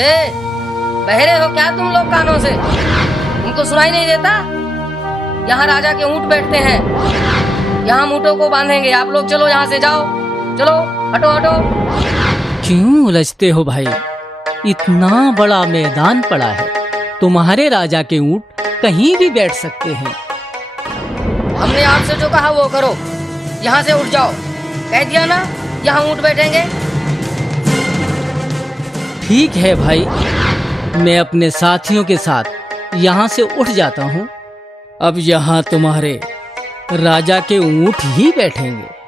ए, बहरे हो क्या तुम लोग कानों से? तुमको सुनाई नहीं देता? यहाँ राजा के ऊंट बैठते हैं, यहाँ ऊँटों को बांधेंगे। आप लोग चलो, यहाँ से जाओ, चलो, हटो हटो। क्यों उलझते हो भाई? इतना बड़ा मैदान पड़ा है, तुम्हारे राजा के ऊंट कहीं भी बैठ सकते हैं। हमने आपसे जो कहा वो करो, यहाँ से उठ जाओ। कह दिया ना, यहाँ ऊँट बैठेंगे। ठीक है भाई, मैं अपने साथियों के साथ यहाँ से उठ जाता हूँ। अब यहाँ तुम्हारे राजा के ऊंट ही बैठेंगे।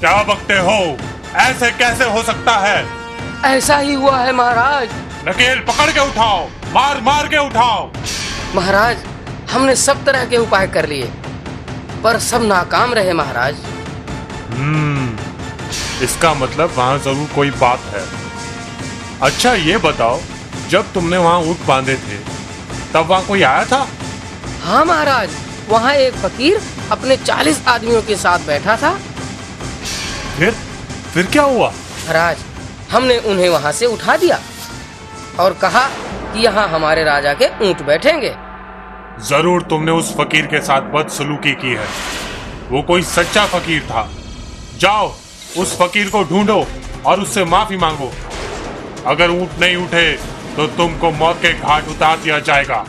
क्या बकते हो? ऐसे कैसे हो सकता है? ऐसा ही हुआ है महाराज। नकेल पकड़ के उठाओ, मार मार के उठाओ। महाराज, हमने सब तरह के उपाय कर लिए, पर सब नाकाम रहे महाराज। इसका मतलब वहाँ जरूर कोई बात है। अच्छा ये बताओ, जब तुमने वहाँ ऊँट बांधे थे तब वहाँ कोई आया था? हाँ महाराज, वहाँ एक फकीर अपने 40 आदमियों के साथ बैठा था। फिर क्या हुआ? महाराज, हमने उन्हें वहाँ से उठा दिया और कहा कि यहाँ हमारे राजा के ऊँट बैठेंगे। जरूर तुमने उस फकीर के साथ बदसलूकी की है। वो कोई सच्चा फकीर था। जाओ उस फकीर को ढूंढो और उससे माफी मांगो। अगर ऊँट नहीं उठे तो तुमको मौत के घाट उतार दिया जाएगा।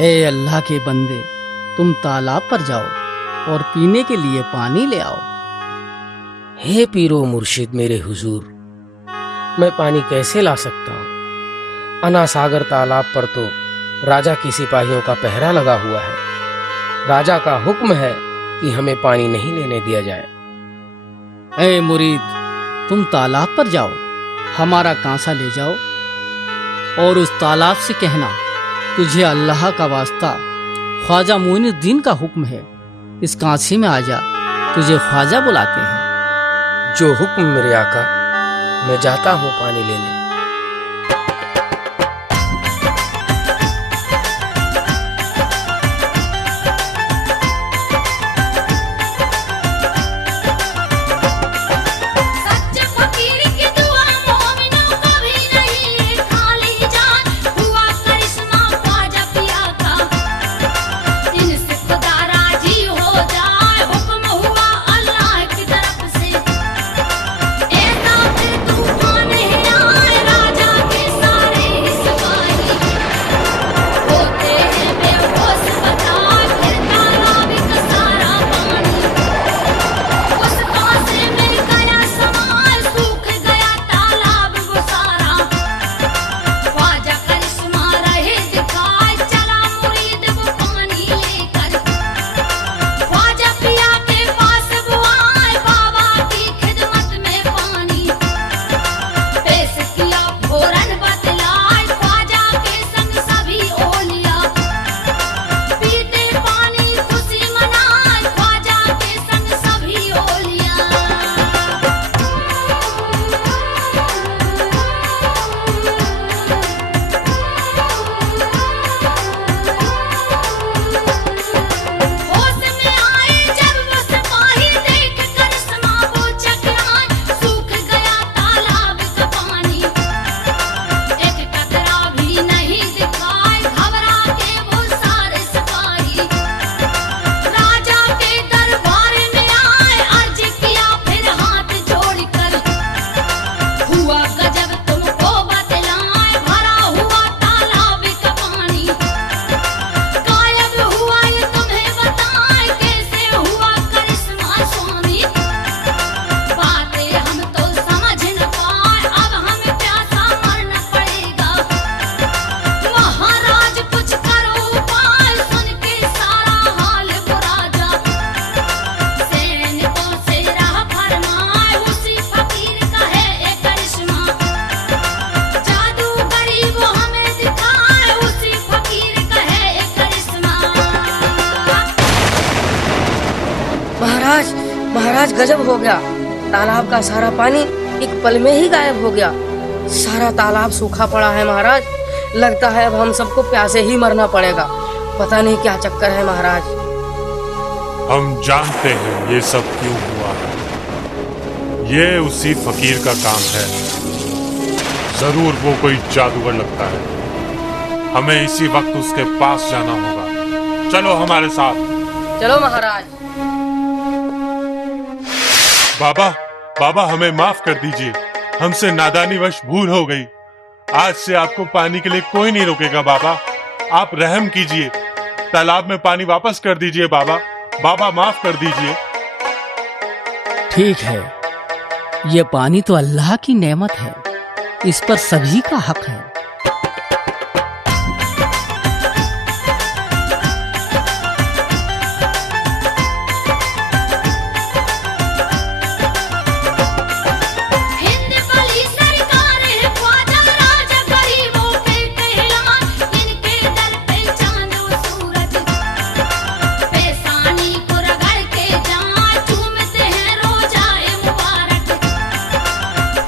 ए अल्लाह के बंदे, तुम तालाब पर जाओ और पीने के लिए पानी ले आओ। हे पीरो मुर्शिद मेरे हुजूर, मैं पानी कैसे ला सकता हूँ? अनासागर तालाब पर तो राजा की सिपाहियों का पहरा लगा हुआ है। राजा का हुक्म है कि हमें पानी नहीं लेने दिया जाए। ए मुरीद, तुम तालाब पर जाओ, हमारा कांसा ले जाओ और उस तालाब से कहना, तुझे अल्लाह का वास्ता ख्वाजा मोइनुद्दीन का हुक्म है, इस कांसे में आ जा, तुझे ख्वाजा बुलाते हैं। जो हुक्म मेरे आका, मैं जाता हूँ पानी लेने। महाराज गजब हो गया, तालाब का सारा पानी एक पल में ही गायब हो गया। सारा तालाब सूखा पड़ा है महाराज, लगता है अब हम सबको प्यासे ही मरना पड़ेगा। पता नहीं क्या चक्कर है महाराज। हम जानते हैं ये सब क्यों हुआ है। ये उसी फकीर का काम है, जरूर वो कोई जादूगर लगता है। हमें इसी वक्त उसके पास जाना होगा। चलो हमारे साथ। चलो महाराज। बाबा, बाबा हमें माफ कर दीजिए, हमसे नादानीवश भूल हो गई। आज से आपको पानी के लिए कोई नहीं रोकेगा बाबा, आप रहम कीजिए, तालाब में पानी वापस कर दीजिए बाबा। बाबा माफ कर दीजिए। ठीक है, ये पानी तो अल्लाह की नेमत है, इस पर सभी का हक है।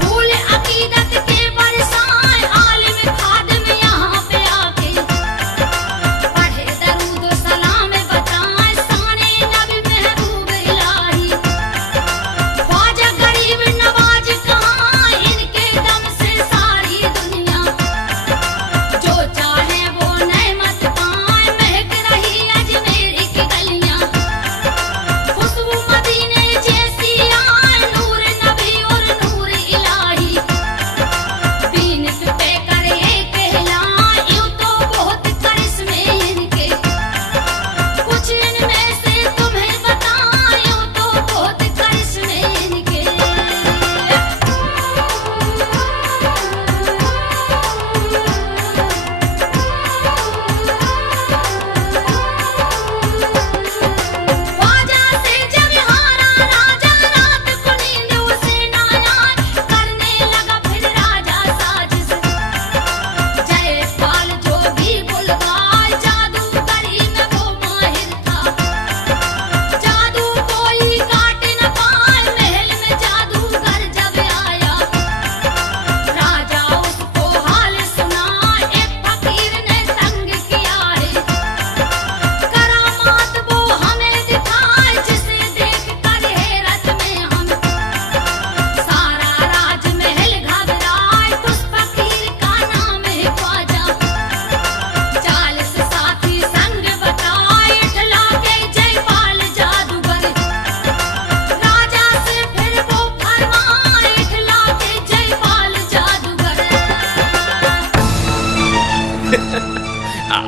फूल अकीदत के बरसाए आलिम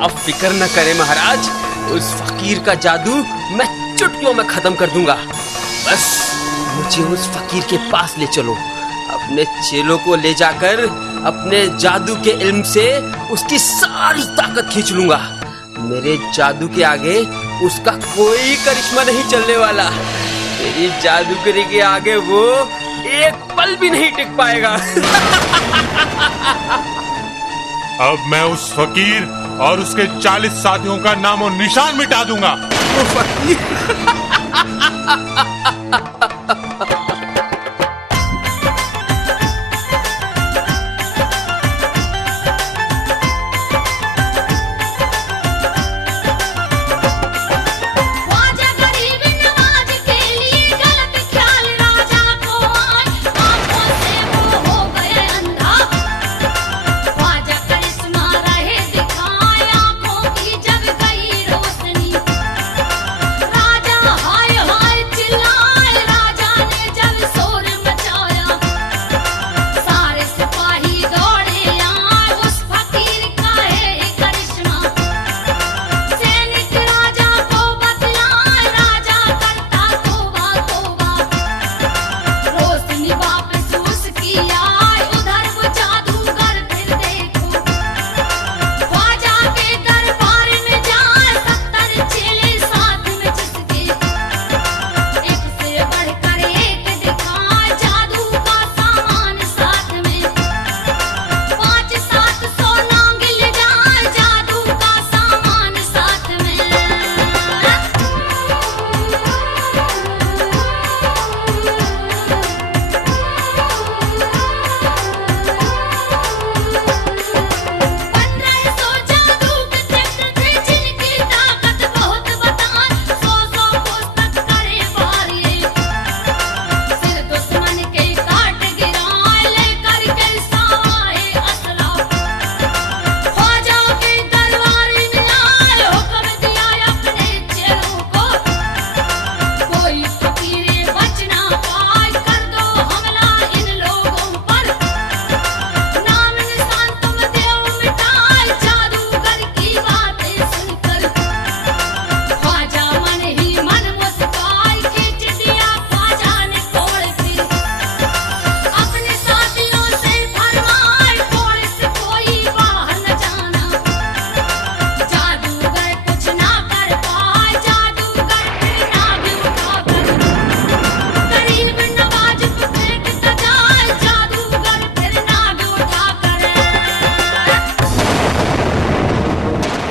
अब फिक्र न करें महाराज, उस फकीर का जादू मैं चुटकियों में खत्म कर दूंगा। बस मुझे उस फकीर के पास ले चलो, अपने चेलों को ले जाकर अपने जादू के इल्म से उसकी सारी ताकत खींच लूंगा। मेरे जादू के आगे उसका कोई करिश्मा नहीं चलने वाला। मेरी जादूगरी के आगे वो एक पल भी नहीं टिक पाएगा। अब मैं उस फकीर और उसके 40 साथियों का नाम और निशान मिटा दूंगा। वो फकीर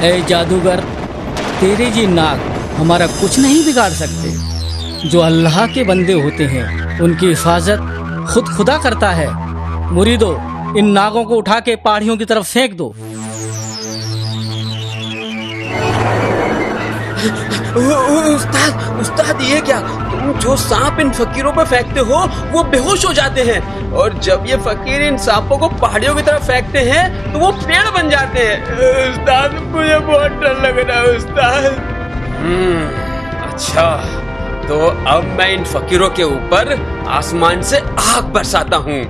ऐ जादूगर, तेरे जी नाग हमारा कुछ नहीं बिगाड़ सकते। जो अल्लाह के बंदे होते हैं उनकी हिफाजत खुद खुदा करता है। मुरीदो, इन नागों को उठा के पहाड़ियों की तरफ फेंक दो। उस्ताद, उस्ताद ये क्या? तुम जो सांप इन फकीरों पर फेंकते हो वो बेहोश हो जाते हैं, और जब ये फकीर इन सांपों को पहाड़ियों की तरफ फेंकते हैं तो वो पेड़ बन जाते हैं। उस्ताद मुझे बहुत डर लग रहा है उस्ताद। अच्छा, तो अब मैं इन फकीरों के ऊपर आसमान से आग बरसाता हूँ।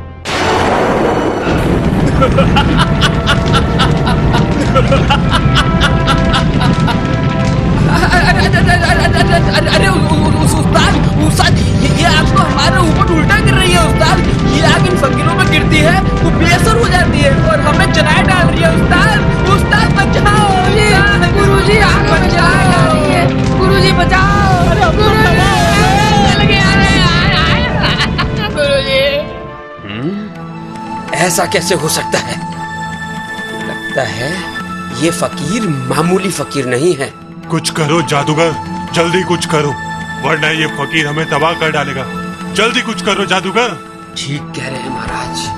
अरे उस्ताद, ये आग तो हमारे ऊपर उल्टा गिर रही है उस्ताद। ये आग इन फकीरों में गिरती है तो बेअसर हो जाती है और हमें जलाए डाल रही है उस्ताद। उस्ताद बचाओ, गुरुजी आग बचाओ, गुरुजी बचाओ, गुरुजी। ऐसा कैसे हो सकता है? लगता है ये फकीर मामूली फकीर नहीं है। कुछ करो जादूगर, जल्दी कुछ करो, वरना ये फकीर हमें तबाह कर डालेगा। जल्दी कुछ करो जादूगर। ठीक कह रहे हैं महाराज।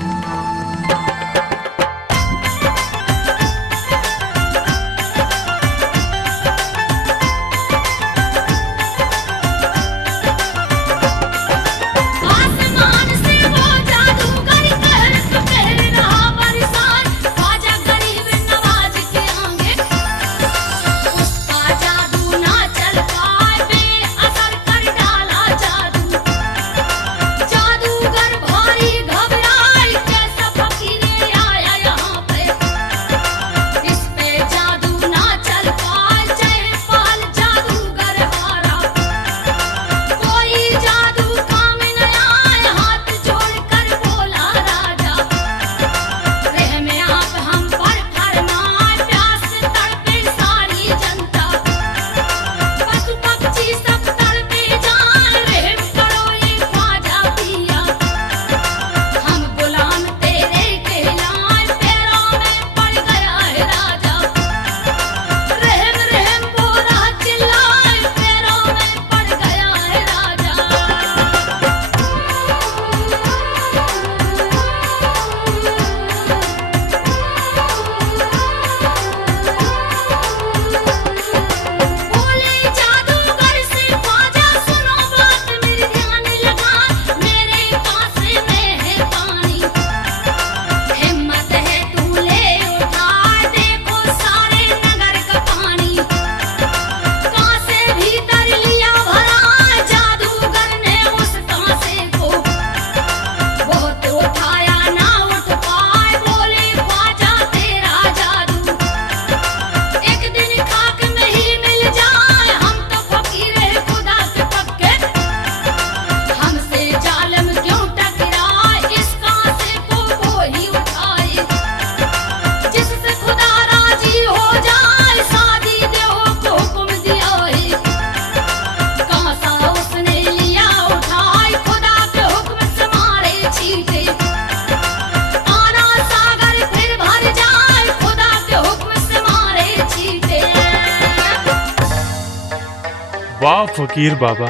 वाह फकीर बाबा,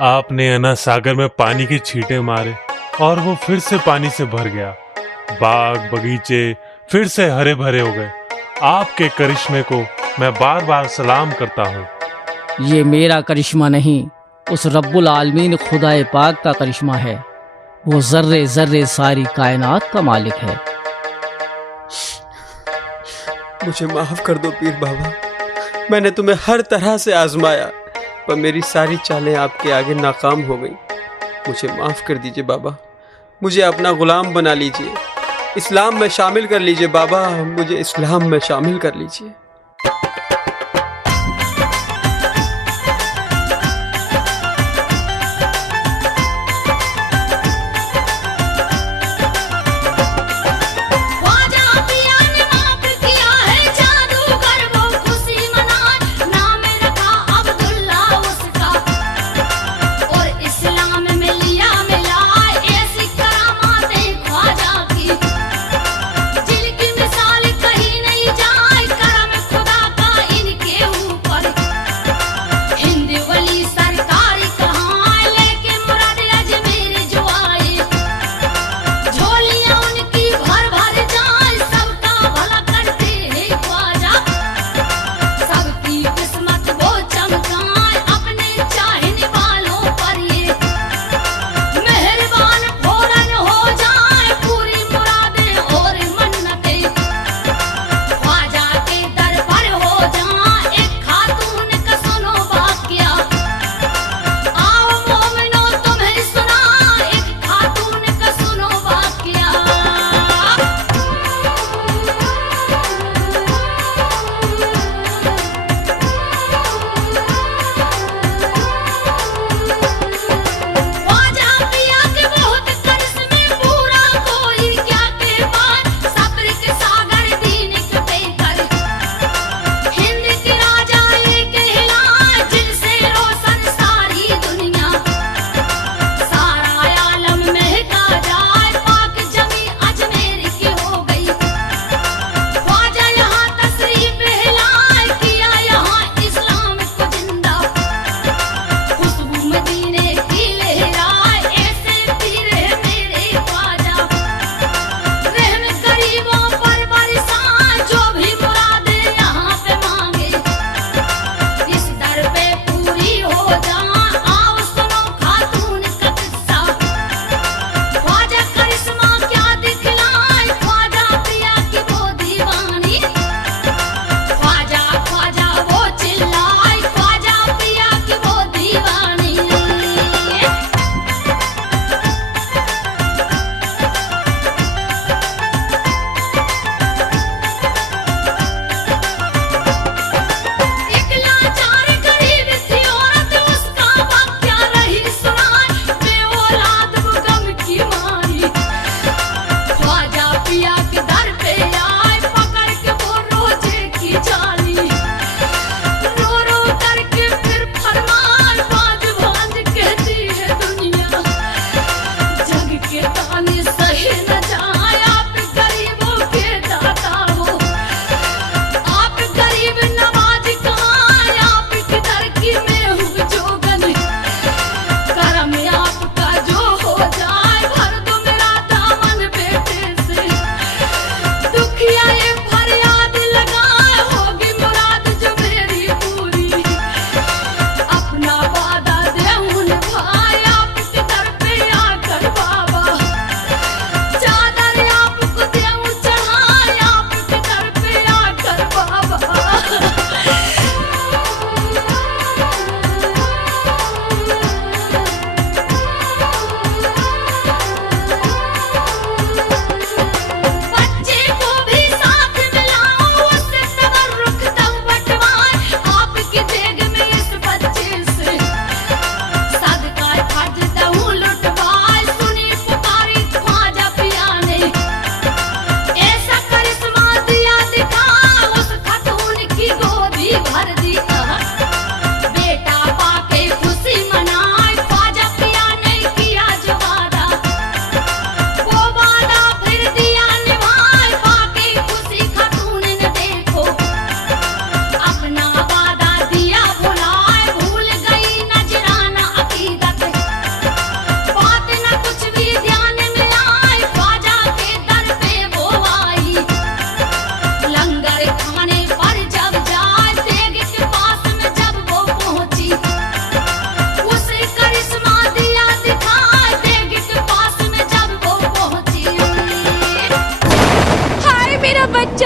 आपने अना सागर में पानी के छींटे मारे और वो फिर से पानी से भर गया। बाग बगीचे फिर से हरे भरे हो गए। आपके करिश्मे को मैं बार बार सलाम करता हूँ। ये मेरा करिश्मा नहीं, उस रब्बुल आलमीन खुदाए पाक का करिश्मा है। वो जर्रे जर्रे सारी कायनात का मालिक है। मुझे माफ कर दो पीर बाबा, मैंने तुम्हें हर तरह से आजमाया पर मेरी सारी चालें आपके आगे नाकाम हो गई। मुझे माफ कर दीजिए बाबा, मुझे अपना गुलाम बना लीजिए, इस्लाम में शामिल कर लीजिए बाबा, मुझे इस्लाम में शामिल कर लीजिए। जिनकी मिसाल कहीं नहीं जाए, करम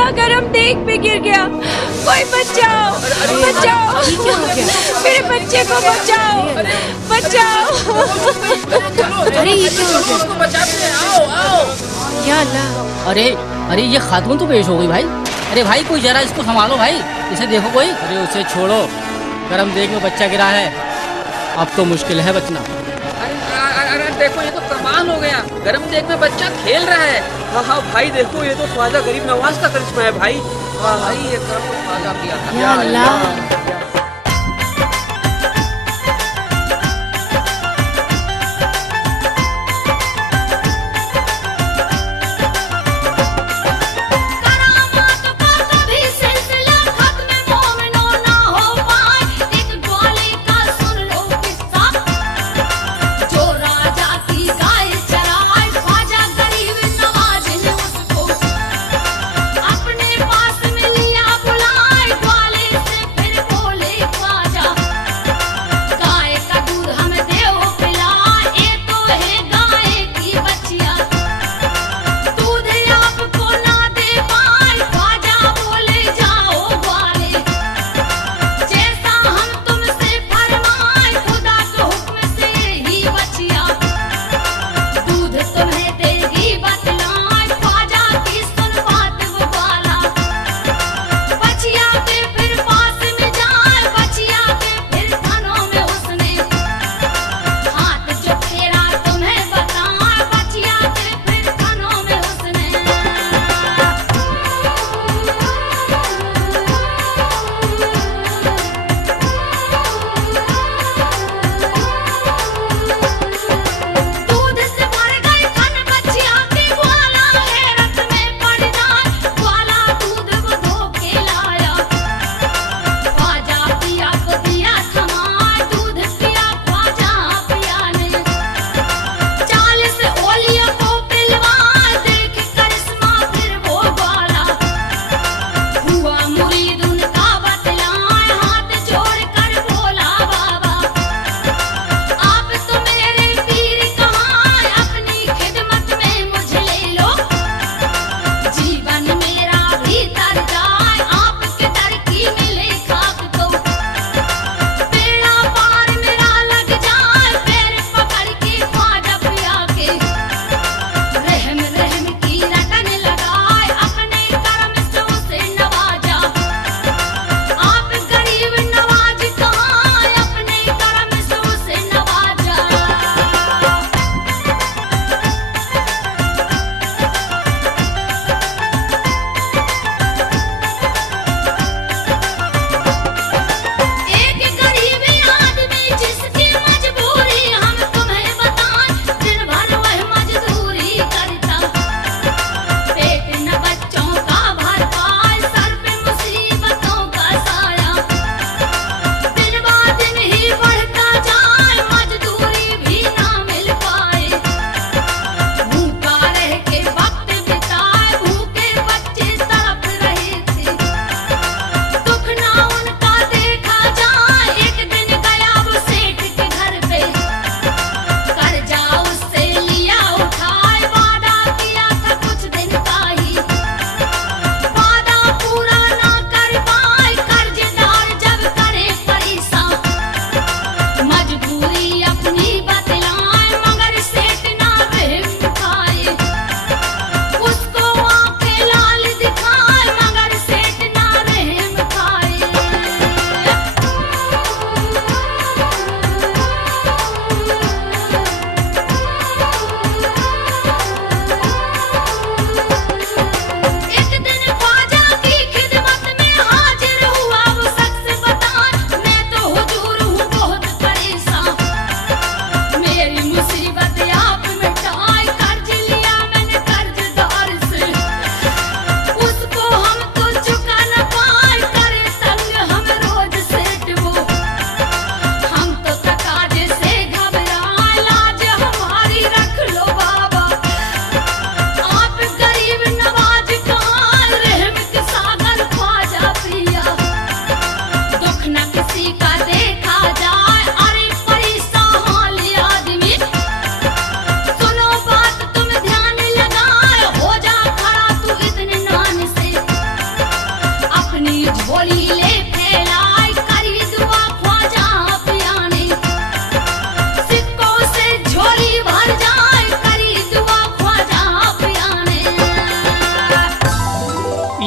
अल्लाह गरम देग पे गिर गया। कोई बचाओ, बचाओ, मेरे बच्चे को बचाओ, बचाओ। अरे ये क्या हो गया? या अल्लाह, अरे अरे ये खातून तो पेश हो गई भाई। अरे भाई कोई जरा इसको संभालो भाई, इसे देखो कोई। अरे उसे छोड़ो, गरम देग में बच्चा गिरा है, अब तो मुश्किल है बचना। अरे देखो ये तो कमाल हो गया, गरम देग में बच्चा खेल रहा है। हाँ हाँ भाई देखो, ये तो ख्वाजा गरीब नवाज का करिश्मा है भाई। हाँ भाई ये काम तो ख्वाजा किया था। या अल्लाह।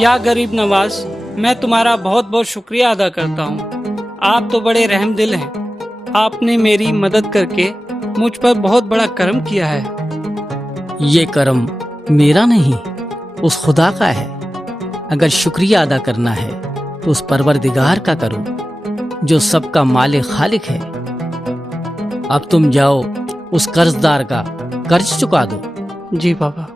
या गरीब नवाज, मैं तुम्हारा बहुत बहुत शुक्रिया अदा करता हूँ। आप तो बड़े रहमदिल हैं। आपने मेरी मदद करके मुझ पर बहुत बड़ा करम किया है। ये करम मेरा नहीं, उस खुदा का है। अगर शुक्रिया अदा करना है तो उस परवरदिगार का करो जो सबका मालिक खालिक है। अब तुम जाओ उस कर्जदार का कर्ज चुका दो। जी बाबा।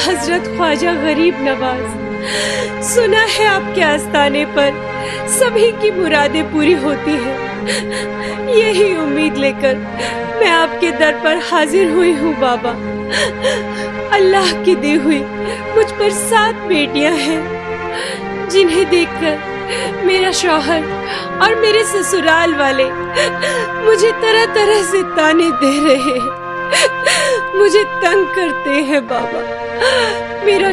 हजरत ख्वाजा गरीब नवाज, सुना है आपके आस्थाने पर सभी की मुरादें पूरी होती हैं। यही उम्मीद लेकर मैं आपके दर पर हाजिर हुई हूँ बाबा। अल्लाह की दी हुई मुझ पर 7 बेटियां हैं, जिन्हें देखकर मेरा शौहर और मेरे ससुराल वाले मुझे तरह तरह से ताने दे रहे हैं, मुझे तंग करते हैं बाबा। मेरा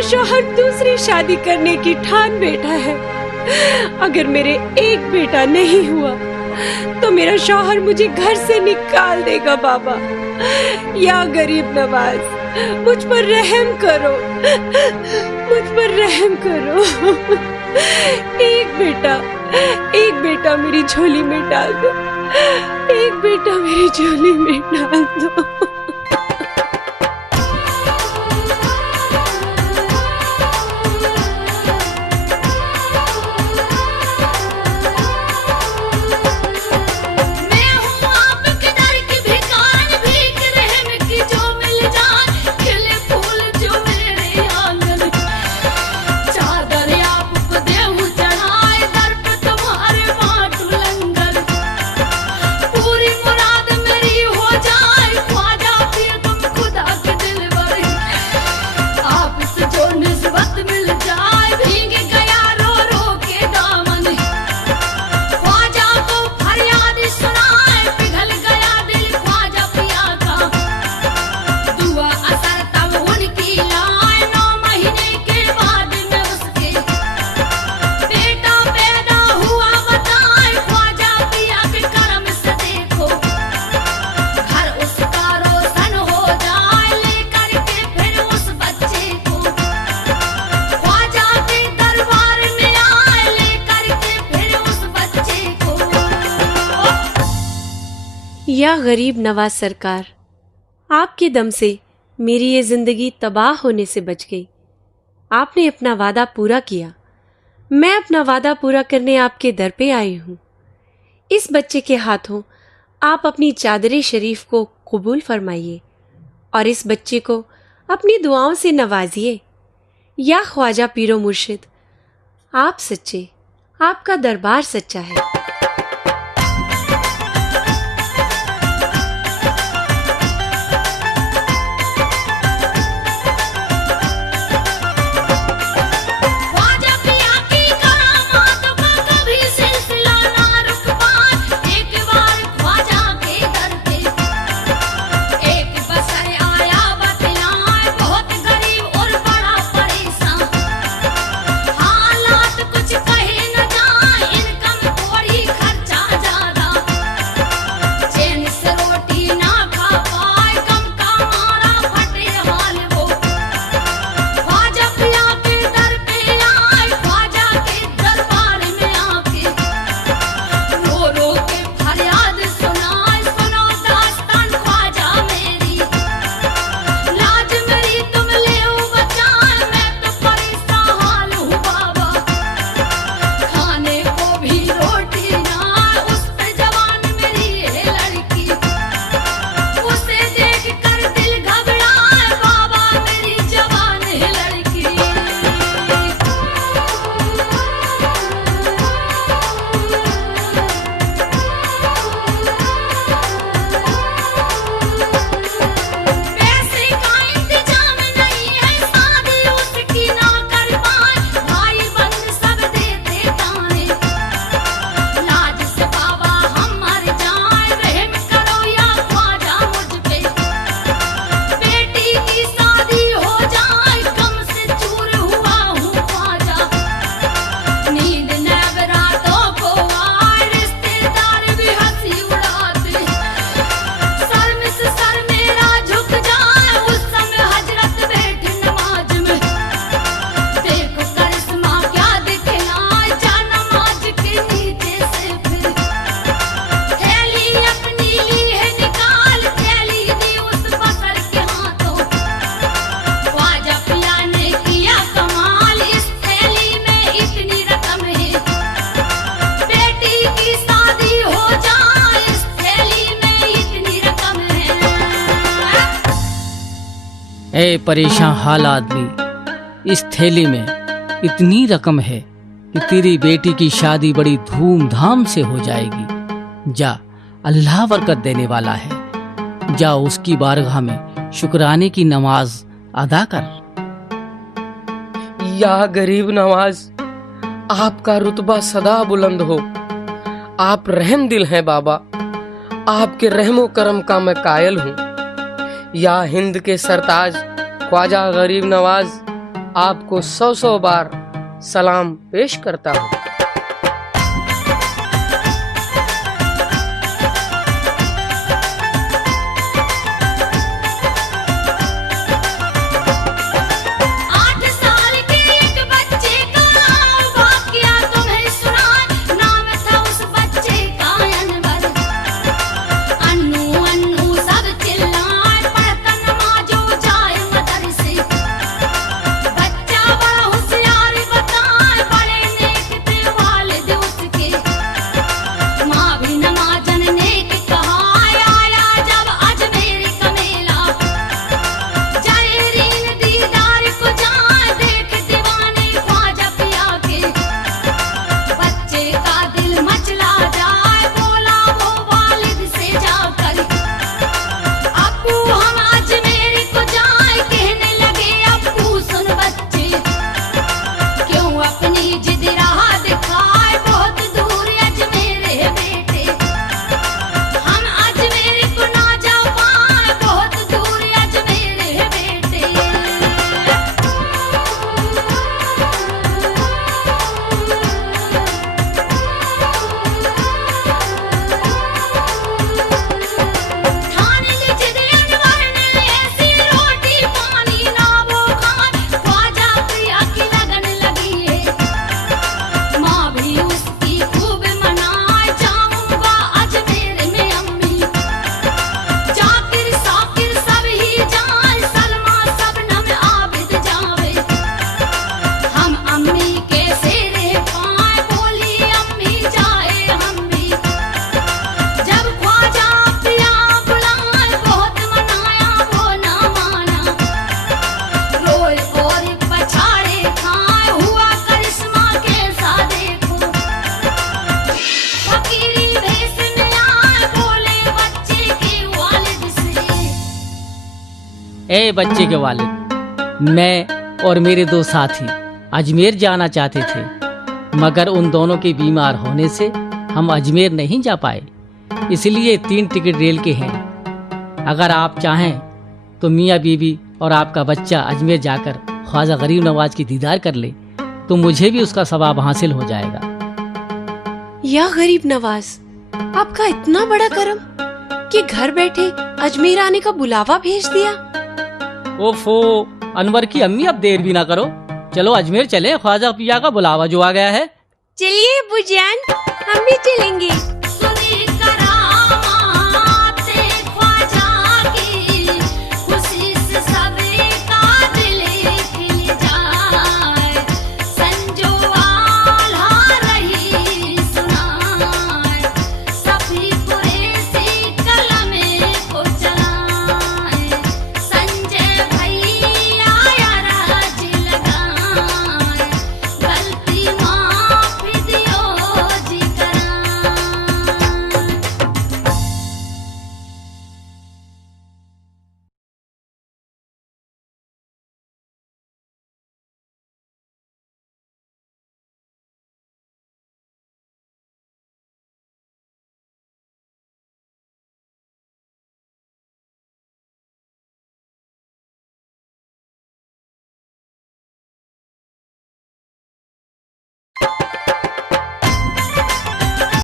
शौहर दूसरी शादी करने की ठान बैठा है। अगर मेरे एक बेटा नहीं हुआ तो मेरा शौहर मुझे घर से निकाल देगा बाबा। या गरीब नवाज, मुझ पर रहम करो, मुझ पर रहम करो। एक बेटा मेरी झोली में डाल दो, एक बेटा मेरी झोली में डाल दो। या गरीब नवाज सरकार, आपके दम से मेरी ये जिंदगी तबाह होने से बच गई। आपने अपना वादा पूरा किया। मैं अपना वादा पूरा करने आपके दर पे आई हूँ। इस बच्चे के हाथों आप अपनी चादर शरीफ को कबूल फरमाइए और इस बच्चे को अपनी दुआओं से नवाजिए। या ख्वाजा पीरो मुर्शिद, आप सच्चे, आपका दरबार सच्चा है। ए परेशान हाल आदमी, इस थैली में इतनी रकम है कि तेरी बेटी की शादी बड़ी धूमधाम से हो जाएगी। जा, अल्लाह बरकत देने वाला है। जा उसकी बारगाह में शुक्राने की नमाज अदा कर। या गरीब नवाज, आपका रुतबा सदा बुलंद हो। आप रहम दिल हैं बाबा, आपके रहमो करम का मैं कायल हूँ। या हिंद के सरताज ख्वाजा गरीब नवाज, आपको 100 बार सलाम पेश करता हूँ। ए बच्चे के वालिद, मैं और मेरे 2 साथी अजमेर जाना चाहते थे, मगर उन दोनों के बीमार होने से हम अजमेर नहीं जा पाए, इसलिए 3 टिकट रेल के हैं। अगर आप चाहें तो मियाँ बीबी और आपका बच्चा अजमेर जाकर ख्वाजा गरीब नवाज की दीदार कर ले, तो मुझे भी उसका सवाब हासिल हो जाएगा। या गरीब नवाज, आपका इतना बड़ा करम कि घर बैठे अजमेर आने का बुलावा भेज दिया। ओफो अनवर की अम्मी, अब देर भी ना करो, चलो अजमेर चले, ख्वाजा पिया का बुलावा जो आ गया है। चलिए बुजान, हम भी चलेंगे।